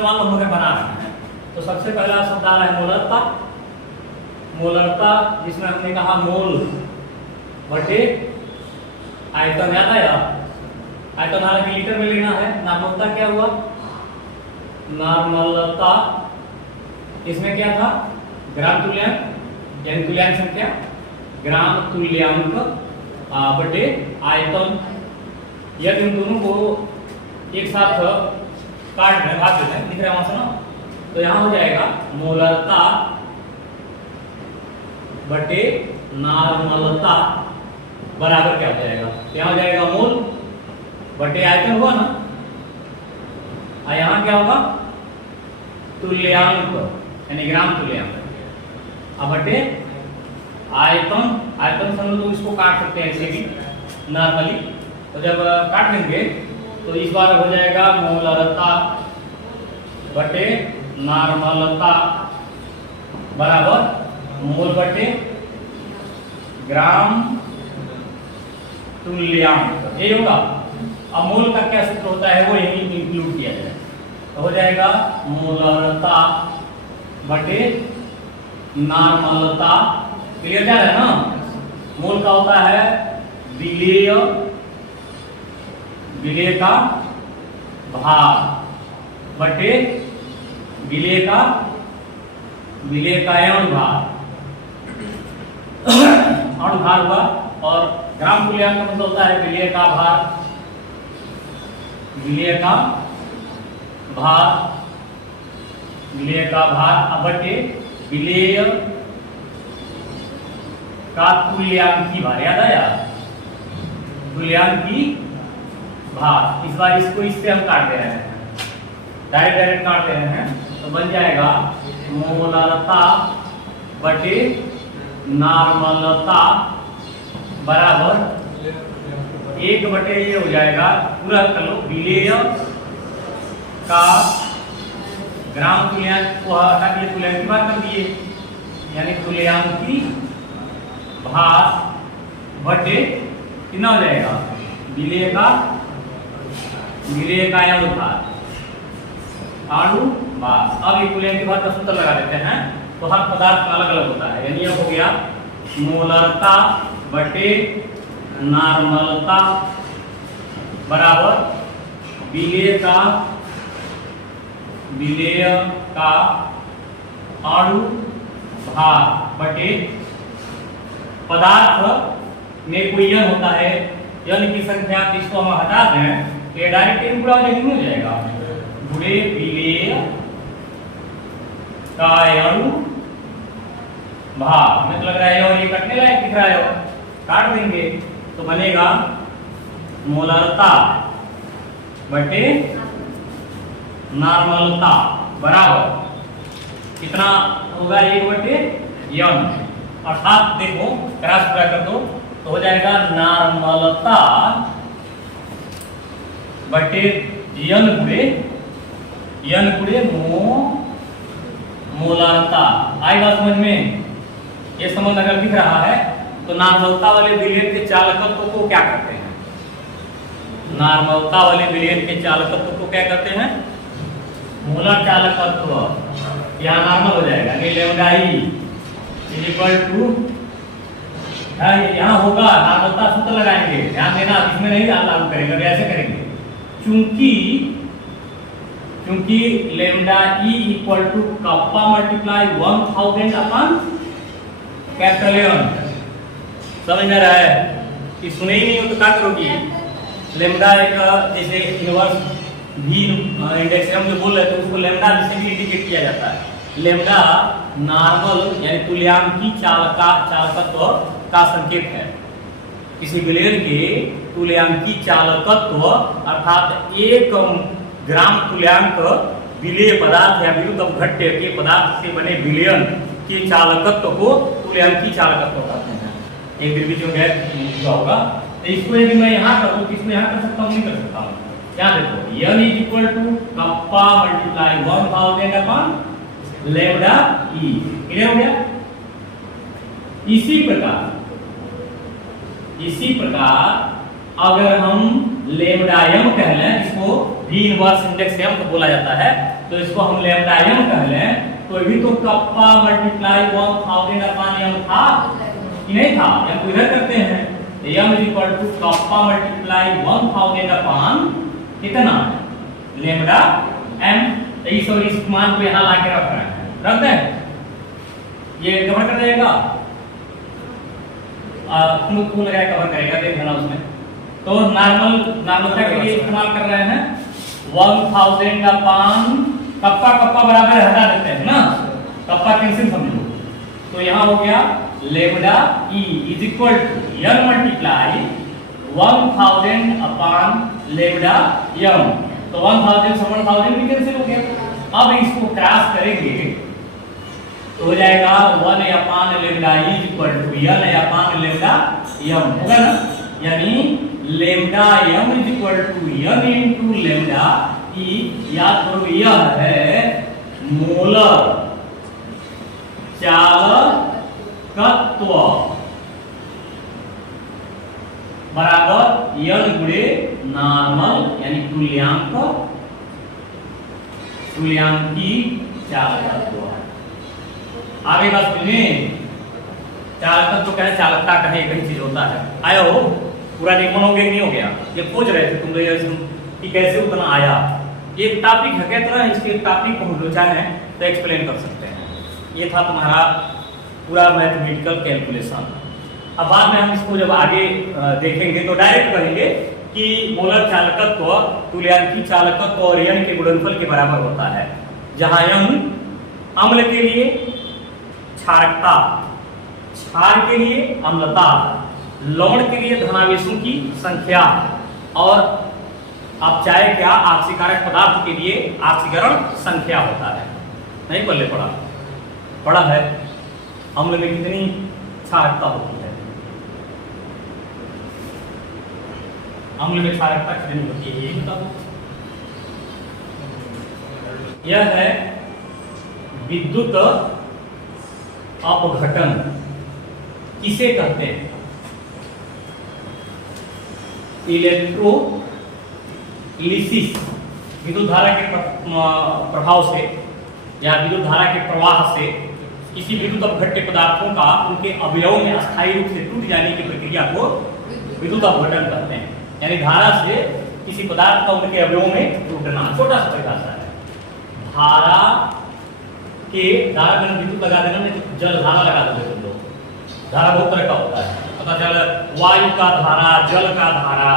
तो मान लो हम लोग बना रहे हैं। तो सबसे पहला शब्द आ रहा है मोलरता। मोलरता जिसमें हमने कहा मोल बटे आयतन, याद आया? आयतन हालांकि लीटर में लेना है। नॉर्मलता क्या हुआ? नॉर्मलता इसमें क्या था? ग्राम तुल्यांक यानी तुल्यांक संख्या, ग्राम तुल्यांक बटे आयतन। यदि इन दोनों को एक साथ काट दें, भाग देते हैं, दिख रहा है वहां से ना, तो यहाँ हो जाएगा मोलरता बटे नॉर्मलता बराबर क्या हो जाएगा? यहाँ हो जाएगा मोल बटे आयतन हुआ ना, और यहाँ क्या होगा? तुल्यांक यानी ग्राम तुल्यांक अब बटे आयतन। आयतन समझ लो, इसको काट सकते हैं ऐसे भी नॉर्मली। तो जब काट देंगे तो इस बार हो जाएगा मोलरता बटे नॉर्मलता बराबर मोल बटे ग्राम तुल्यांक, ये होगा। अब मोल का क्या सूत्र होता है वो यही इंक्लूड किया जाए, तो हो जाएगा मोलरता बटे नॉर्मलता। क्लियर जा रहा है ना? मोल का होता है विलेय, विलेय का भार बटे विलेय का अणुभार, अणुभार हुआ। और ग्राम तुल्यांक का मतलब होता है विलेय का भार, विलेय का भार, विलेय का भार बटे विलेय का तुल्यांकी भार। याद आया? तुल्यांकी भार। इस बार इसको इससे हम काट दे रहे हैं, डायरेक्ट काट दे रहे हैं, तो बन जाएगा मोलरता बटे नॉर्मलता बराबर एक बटे ये हो जाएगा पूरा कर लो विलेय का ग्राम तुल्यांक को हटा के तुल्यांकी भार कर दिए, यानी तुल्यांकी भार बटे कितना हो जाएगा? विलेय का अणुभार, अणुभार। अब ये तुल्यांकी भार का सूत्र लगा देते हैं, तो हर पदार्थ का अलग अलग होता है। यानी ये हो गया मोलरता बटे नॉर्मलता बराबर विलेय का अणुभार बटे पदार्थ में कोई यन होता है, यन की संख्या इसको हम हटा दें, ये डायरेक्ट गुणा नहीं हो जाएगा, गुणे विलेय का अणुभार। हमें तो लग रहा है और ये कटने लायक दिख रहा है, काट देंगे तो बनेगा मोलरता बटे नॉर्मलता बराबर कितना होगा? 1/n। अर्थात देखो क्रॉस पूरा कर दो तो हो जाएगा नॉर्मलता बटे n गुणे मोलरता। आएगा समझ में? ये संबंध अगर दिख रहा है तो नॉर्मलता वाले विलयन के चालकत्व को क्या करते हैं? नॉर्मलता वाले विलयन के चालकत्व को क्या करते हैं? मोलर चालकत्व। यहाँ नॉर्मल हो जाएगा, lambda E is equal to, यहाँ होगा नॉर्मलता सूत्र लगाएंगे, ध्यान देना, इसमें नहीं लागू करेंगे, ऐसे करेंगे। क्योंकि lambda E equal to kappa multiply 1000 upon capital N. समझ में रहा है? कि सुने ही नहीं हो तो क्या करोगी? लैम्डा एक जैसे इनवर्स भी इंडेक्स हम जो बोल रहे थे उसको लैम्डा से भी इंडिकेट किया जाता है। लैम्डा नॉर्मल यानी तुल्यांकी चालकत्व का संकेत है। किसी विलयन के तुल्यांकी चालकत्व अर्थात 1 ग्राम तुल्यांक विलेय पदार्थ या विरुद्ध अपघट्य के पदार्थ से बने विलयन के चालकत्व को तुल्यांकी चालकत्व कहते हैं। एक दिन बीच में गैप होगा, तो इसको यदि मैं यहाँ करूँ तो इसको यहाँ कर सकता हूँ, नहीं कर सकता हूँ। क्या देखो, n is equal to kappa multiply 1000 upon lambda E. Clear हो गया? इसी प्रकार अगर हम लैम्डा m कह लें, जिसको v इनवर्स इंडेक्स m तो बोला जाता है, तो इसको हम लेम्डा m कह लें, तो अभी तो कप्पा मल्टीप्लाई 1000 अपॉन m था कि नहीं था? m को इधर करते हैं, m is equal to kappa multiply 1000 upon कितना लेम्डा m। इस मान को यहाँ ला के रख रहे हैं, रख दें, ये कवर कर देगा, तुम लगाए कवर करेगा, देख लेना उसमें। तो नॉर्मलता के लिए इस्तेमाल कर रहे हैं 1000 अपॉन कप्पा, कप्पा बराबर हटा देते हैं ना, कप्पा कैंसिल समझो, तो यहाँ हो गया lambda E is equal to n multiply 1000 upon lambda m। तो 1000 से 1000 भी कैंसिल हो गया। अब इसको क्रॉस करेंगे तो हो जाएगा 1 upon lambda E is equal to n upon lambda m, होगा ना? यानी lambda m is equal to n into lambda e. याद करो यह है मोलर चालकत्व बराबर n गुणे नॉर्मल यानी तुल्यांकी चालकत्व। आगे बात सुनिए, चालकत्व क्या है, चालकता का है, कई चीज होता है। आया हो पूरा निगमन हो गया कि नहीं हो गया? ये पूछ रहे थे तुम लोग कि कैसे उतना आया। एक टॉपिक है, कहते हैं इसके टॉपिक को हम लोग चाहें तो एक्सप्लेन कर सकते हैं। ये था तुम्हारा पूरा मैथमेटिकल कैलकुलेशन। अब बाद में हम इसको जब आगे देखेंगे तो डायरेक्ट कहेंगे कि मोलर चालकत्व तुल्यांकी चालकत्व और n के गुणनफल के बराबर होता है, जहां n अम्ल के लिए क्षारकता, क्षार के लिए अम्लता, लवण के लिए धनावेशों की संख्या, और आप चाहे क्या ऑक्सीकारक पदार्थ के लिए ऑक्सीकरण संख्या होता है। नहीं पल्ले पढ़ा है अम्ल में कितनी क्षारकता होती है, अम्ल में क्षारकता कितनी होती है, ये बताओ। यह है विद्युत अपघटन, किसे कहते हैं? इलेक्ट्रोलिसिस, विद्युत धारा के प्रभाव से या विद्युत धारा के प्रवाह से किसी विद्युत अपघट्य पदार्थों का उनके अवयव में अस्थायी रूप से टूट जाने की प्रक्रिया को विद्युत अपघटन कहते हैं। यानी धारा से किसी पदार्थ का उनके अवयव में टूटना। छोटा सा परिभाषा है। धारा में विद्युत लगा देना, नहीं तो जल धारा लगा देते तुम लोग। धारा बहुत तरह का होता है, पता चला वायु का धारा, जल का धारा,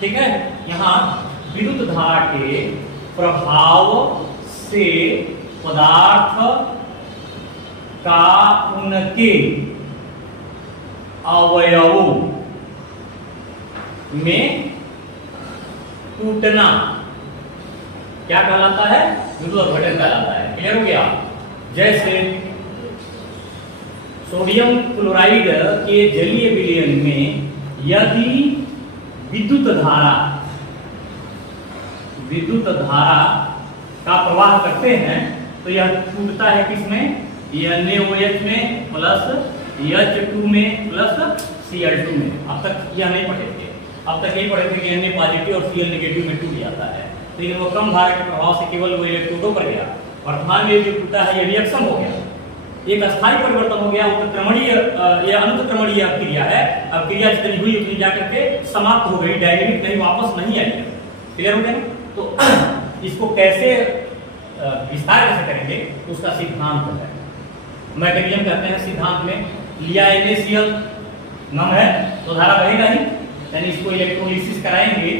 ठीक है। यहाँ विद्युत धारा के प्रभाव से पदार्थ का उनके अवयवों में टूटना क्या कहलाता है? विद्युत अपघटन कहलाता है। क्लियर हो गया? जैसे सोडियम क्लोराइड के जलीय विलयन में यदि विद्युत धारा का प्रवाह करते हैं तो यह टूटता है किसमें? NaOH में प्लस H2 में प्लस Cl2 में। अब तक यह नहीं पढ़े थे, अब तक यही पढ़े थे कि Na पॉजिटिव और Cl नेगेटिव में टूट जाता है, लेकिन वो कम धारा के प्रभाव से केवल वो इलेक्ट्रोडों पर गया। वर्तमान में जो टूटा है ये रिएक्शन हो गया, एक अस्थायी परिवर्तन हो गया, उत्क्रमणीय या अनुत्क्रमणीय क्रिया है। अब क्रिया जितनी हुई उतनी जाकर के समाप्त हो गई, डायनेमिक नहीं, वापस नहीं आई। क्लियर हो गया? तो इसको कैसे विस्तार कैसे करेंगे उसका सिद्धांत है, मैकेनिज्म कहते हैं। सिद्धांत में लिया NaCl नम है तो धारा बहेगा ही, यानी इसको इलेक्ट्रोलिसिस कराएंगे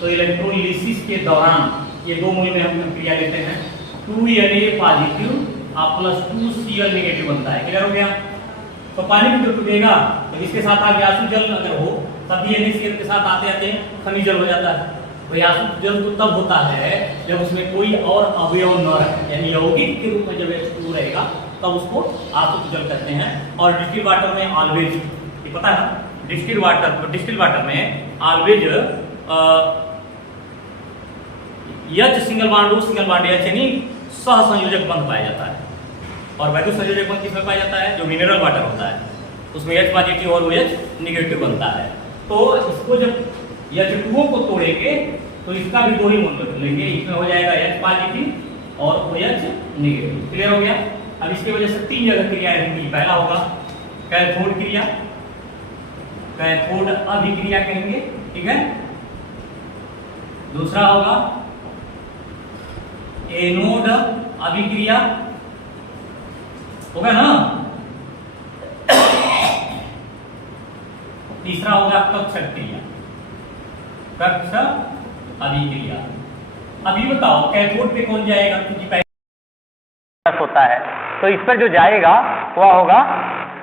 तो इलेक्ट्रोलिसिस के दौरान ये दो मूल में हम क्रिया लेते हैं, 2Na positive plus 2Cl negative बनता है। क्लियर हो गया? तो पानी भी तो टूटेगा, तो इसके साथ आगे आसु जल अगर हो तभी NaCl के साथ आते आते खनिज जल हो जाता है। तो आसु जल तो तब होता है जब उसमें कोई और अवयव न रहे, यानी यौगिक के रूप में जब H2 रहेगा तब उसको आसु जल कहते हैं। और डिस्टिल वाटर में ऑलवेज, ये पता है, डिस्टिल वाटर में always H single bond H यानी सह संयोजक बंध पाया जाता है। और वैद्युत संयोजक बंध किसमें पाया जाता है? जो मिनरल वाटर होता है उसमें H पॉजिटिव और OH निगेटिव बनता है। तो इसको जब H2O को तोड़ेंगे तो इसका भी दो ही मूल लेंगे, इसमें हो जाएगा H पॉजिटिव और OH नेगेटिव। क्लियर हो गया। अब इसकी वजह से 3 जगह क्रियाएं होंगी। पहला होगा कैथोड क्रिया, कैथोड अभिक्रिया कहेंगे, ठीक है। दूसरा होगा एनोड अभिक्रिया, होगा ना। तीसरा होगा कक्षक क्रिया, कक्ष अभिक्रिया। अभी बताओ कैथोड पे कौन जाएगा, क्योंकि पहले होता है तो इस पर जो जाएगा वह होगा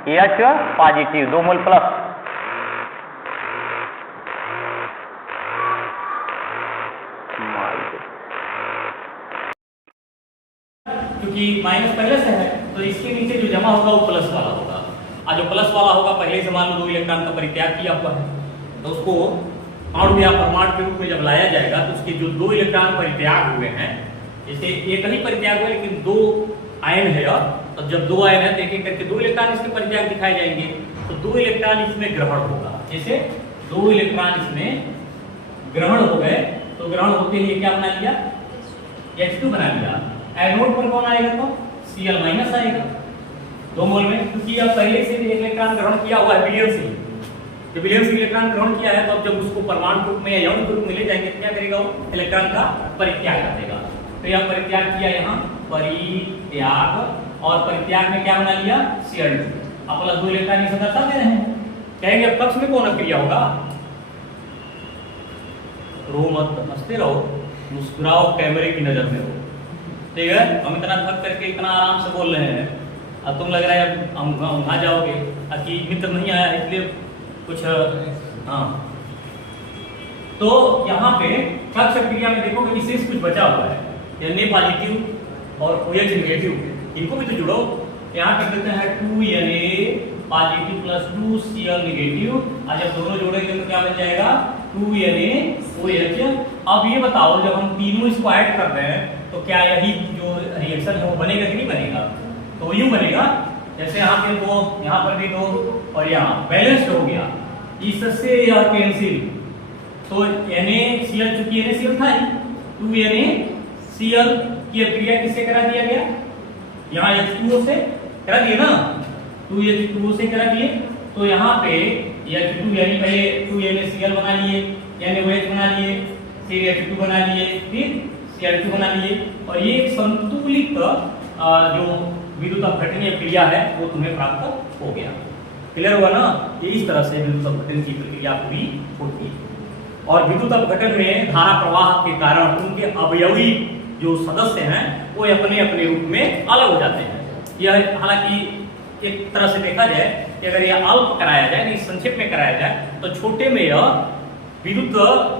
H पॉजिटिव, 2 मोल प्लस। क्योंकि माइनस पहले से है तो इसके नीचे जो जमा होगा वो प्लस वाला होगा, और जो प्लस वाला होगा पहले से मान लो 2 इलेक्ट्रॉन का परित्याग किया हुआ है, तो उसको अणु या परमाणु के रूप में जब लाया जाएगा तो उसके जो 2 इलेक्ट्रॉन परित्याग हुए हैं, जैसे एक ही परित्याग हुआ लेकिन 2 आयन है, तो जब 2 आयन है तो एक एक करके 2 इलेक्ट्रॉन इसके परित्याग दिखाए जाएंगे, तो 2 इलेक्ट्रॉन इसमें ग्रहण होगा। जैसे 2 इलेक्ट्रॉन इसमें ग्रहण हो गए तो ग्रहण होते ही क्या बना लिया, H2 बना लिया। एनोड पर कौन आएगा तो Cl माइनस आएगा 2 मोल में, क्योंकि अब पहले से एक इलेक्ट्रॉन ग्रहण किया हुआ है विलियम से। जब विलियम से इलेक्ट्रॉन ग्रहण किया है तो अब जब उसको परमाणु रूप में या यौगिक के रूप में ले जाएंगे क्या करेगा, वो इलेक्ट्रॉन का परित्याग कर देगा। तो यह परित्याग किया, यहाँ परित्याग, और परित्याग में क्या बना लिया Cl2। अब प्लस 2 इलेक्ट्रॉन इसे दर्शा दे रहे हैं। कहेंगे अब कक्ष में कौन अक्रिया होगा, रो मत, हंसते रहो, मुस्कुराओ, कैमरे की नजर में हो, ठीक है। हम इतना थक करके इतना आराम से बोल रहे हैं, अब तुम लग रहा है हम वहां जाओगे, कि मित्र नहीं आया इसलिए कुछ, हाँ। तो यहाँ पे कक्ष क्रिया में देखोगे विशेष कुछ बचा हुआ है, Na पॉजिटिव और OH नेगेटिव, इनको भी तो जुड़ो। यहाँ कर देते हैं 2Na positive plus 2Cl negative, और जब दोनों जोड़ेंगे तो क्या बन जाएगा 2NaOH। अब ये बताओ जब हम तीनों इसको ऐड कर रहे हैं तो क्या यही जो रिएक्शन है वो बनेगा कि नहीं बनेगा, तो यूं बनेगा जैसे यहाँ पे 2, यहाँ पर भी 2 और यहाँ बैलेंस्ड हो गया, इससे यह कैंसिल, तो NaCl चूंकि NaCl था ही, 2NaCl की क्रिया किससे करा दिया गया, यहाँ H2O से करा दिए ना, 2H2O से करा दिए, तो यहाँ पे H2 यानी पहले 2NaCl बना लिए, NaOH बना लिए, फिर H2 बना लिए, फिर Cl2 बना लिए, और ये एक संतुलित जो विद्युत अपघटनीय क्रिया है वो तुम्हें प्राप्त हो गया। क्लियर हुआ ना। ये इस तरह से विद्युत अपघटन की प्रक्रिया पूरी होती है, और विद्युत अपघटन में धारा प्रवाह के कारण उनके अवयवी जो सदस्य हैं वो अपने अपने रूप में अलग हो जाते हैं। यह हालांकि एक तरह से देखा जाए कि अगर यह अल्प कराया जाए, नहीं संक्षेप में कराया जाए, तो छोटे में यह विद्युत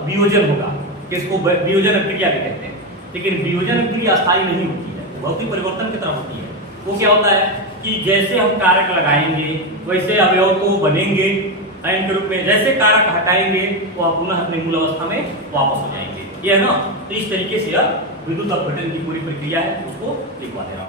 वियोजन होगा, जिसको वियोजन क्रिया भी कहते हैं। लेकिन वियोजन क्रिया अस्थायी नहीं होती है, भौतिक परिवर्तन की तरफ होती है। वो क्या होता है कि जैसे हम कारक लगाएंगे वैसे अवयव तो बनेंगे आयन के रूप में, जैसे कारक हटाएंगे वो पुनः अपने मूल अवस्था में वापस हो जाएंगे। ये है ना। तो इस तरीके से यह विद्युत अपघटन की पूरी प्रक्रिया है, उसको लिखवा दे रहा हूं।